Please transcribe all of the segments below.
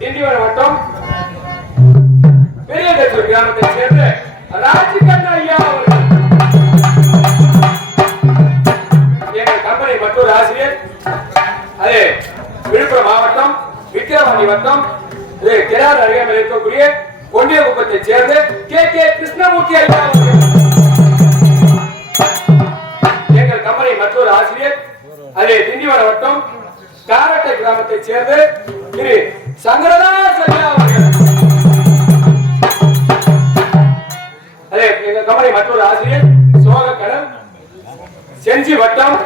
திண்டிவனம் வட்டம் பெரிய கிராமத்தை சேர்ந்த ராஜ்கண்ணா ஐயா அவர்கள் எங்கள் கம்பெனி மற்றொரு ஆசிரியர். அது விழுப்புரம் மாவட்டம் விக்கிரவாண்டி வட்டம் கிரார் அருகாமையில் இருக்கக்கூடிய கொண்டியகுப்பத்தை சேர்ந்த கே கிருஷ்ணமூர்த்தி ஐயா அவர்கள் எங்கள் கம்பெனி மற்றொரு ஆசிரியர். அது திண்டிவனம் வட்டம் காரட்டை கிராமத்தை சேர்ந்த திரு சங்கரதாஸ் ஐயா அவர்கள். அதே எங்கள் கம்பெனி மற்றொரு ஆசிரியர் சோகக்கடல் செஞ்சி வட்டம்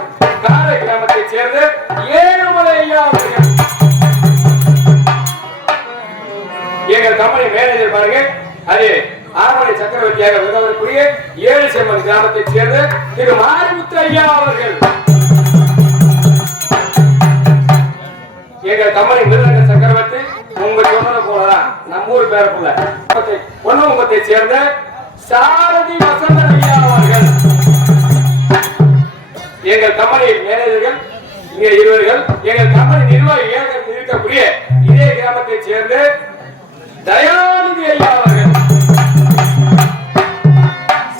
காரை கிராமத்தை சேர்ந்த ஏழுமலை ஐயா அவர்கள். எங்கள் கம்பெனி மேனேஜர் பாருங்க, அது ஆரமணி சக்கரவர்த்தியாக விதவரக்கூடிய ஏழு செம்மன் கிராமத்தை சேர்ந்த திரு மாரிமுத்து ஐயா அவர்கள். எங்கள் கம்பெனி மிருதங்க சக்கரவர்த்தி உங்க சொன்னது போலதான் நம்ம ஊர் பேரப்புள்ள பொன்னமுகத்தை சேர்ந்த சாரதி வசந்தன் ஐயா அவர்கள். எங்கள் கம்பெனி மேனேஜர்கள் இங்க இருவர்கள். எங்கள் கம்பெனி நிர்வாகியாக இருக்கக்கூடிய இதே கிராமத்தை சேர்ந்த தயாநிதி ஐயா அவர்கள்.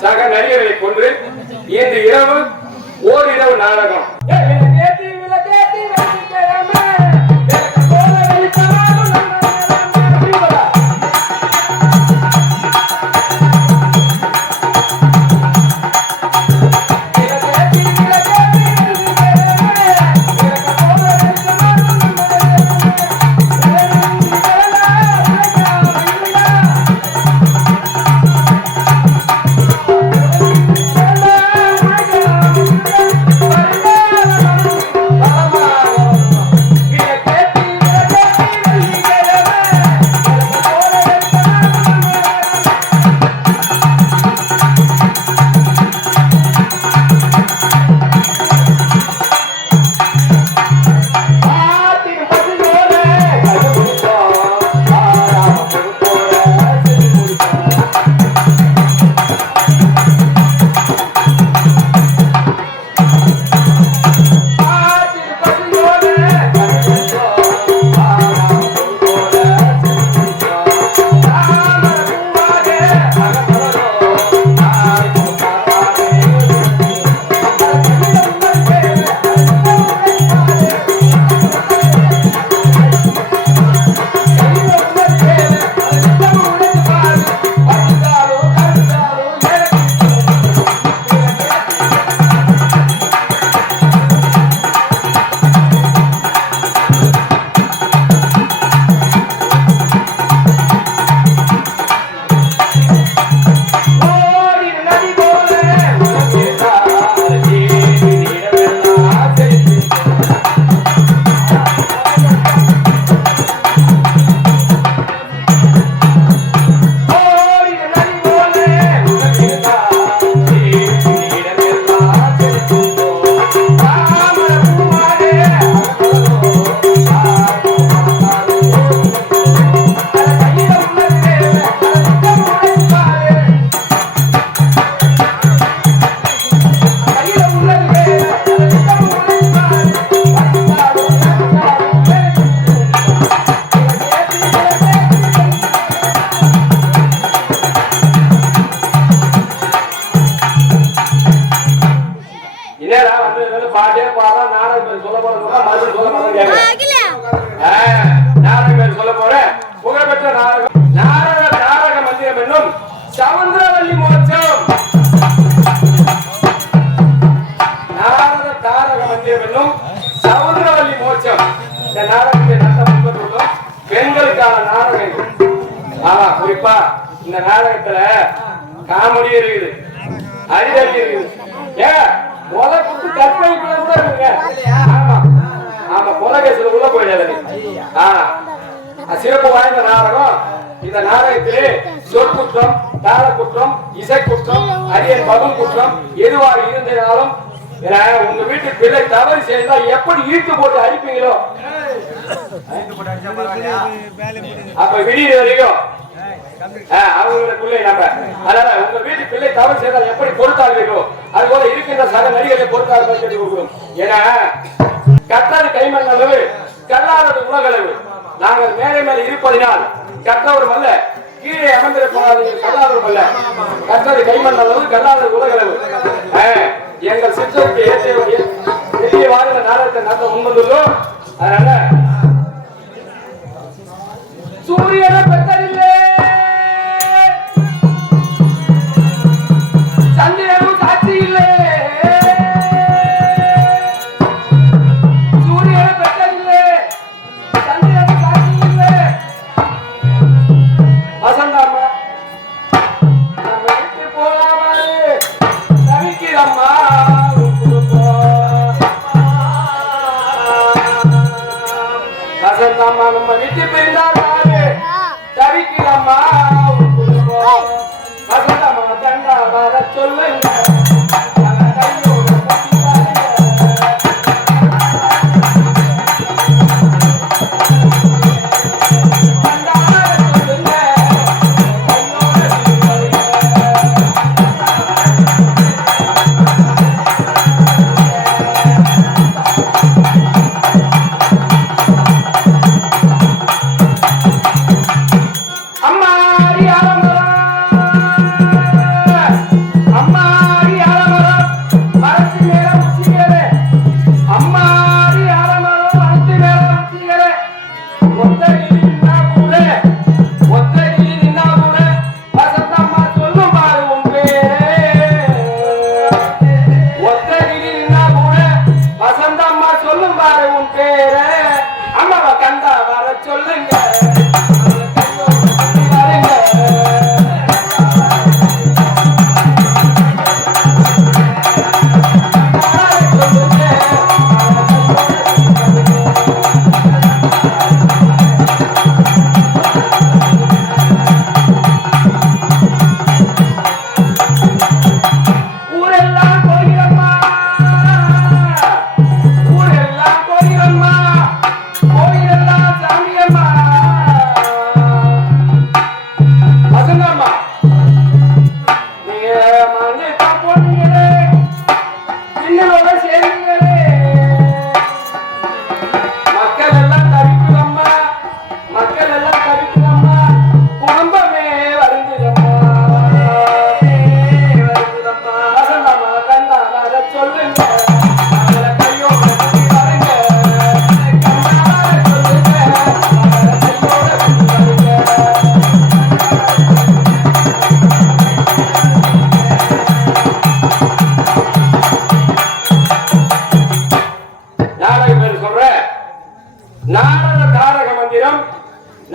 சக நடிகர்களை கொண்டு இன்று இரவு ஓரிரவு நாடகம் பெண்களுக்கான நாடகம். ஆமா, குறிப்பா இந்த நாடகத்துல காமெடி இருக்குது, அடிதடி இருக்குது, கொலைக்கு கற்பனைக்குள்ள கூட இருக்குங்க. ஆமா ஆமா, கொலை கேசுல உள்ள போயிடாது. சிறப்பு வாய்ந்த நாடகம். இந்த நாடகத்திலே சொற்குற்றம், தாள குற்றம், இசை குற்றம், அரியன் பதில் குற்றம் எதுவாக இருந்தாலும் உங்க வீட்டு பிள்ளை தவறு செய்தா எப்படி ஈர்த்து போட்டு அடிப்பீங்களோ அப்ப விடிய வரைக்கும் அவங்களுக்குள்ளே நம்ம அதனால உங்க வீட்டு பிள்ளை தவறு செய்தால் எப்படி பொறுத்தாளர்களோ அது போல இருக்கின்ற சக நடிகர்களை பொறுத்தாளர்கள் கேட்டு கொடுக்கணும். ஏன்னா கட்டாது கைமண் அளவு கல்லாதது உலகளவு. நாங்கள் மேலே மேலே இருப்பதினால் கற்றவரும் அல்ல, கீழே அமர்ந்திருப்பதால் கல்லாதவரும் அல்ல. கற்றது கைமண் அளவு, கல்லாதது உலகளவு. எங்கள் சிற்றருக்கு ஏற்றிய பெரிய வாழ்ந்த நாடகத்தை நடத்த முன்வந்துள்ளோம். அதனால சூரியனை பெற்றதில்லை, சந்திரனும் சாட்சி இல்லை. சூரியனை பெற்றதில்லை, சந்திரனும் சாட்சி இல்லை. வசந்தாம்மா நம்ம வீட்டு போகாமல் தவிக்கிறம்மா. வசந்தாம்மா நம்ம வீட்டு போயிருந்தாரு தவிக்கிறம்மா. வசந்தாம்மா தண்டா வர சொல்லுங்க.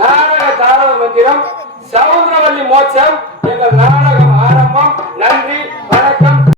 நாடக தாரக மந்திரம், சவுந்தரவல்லி மோட்சம் எங்கள் நாடக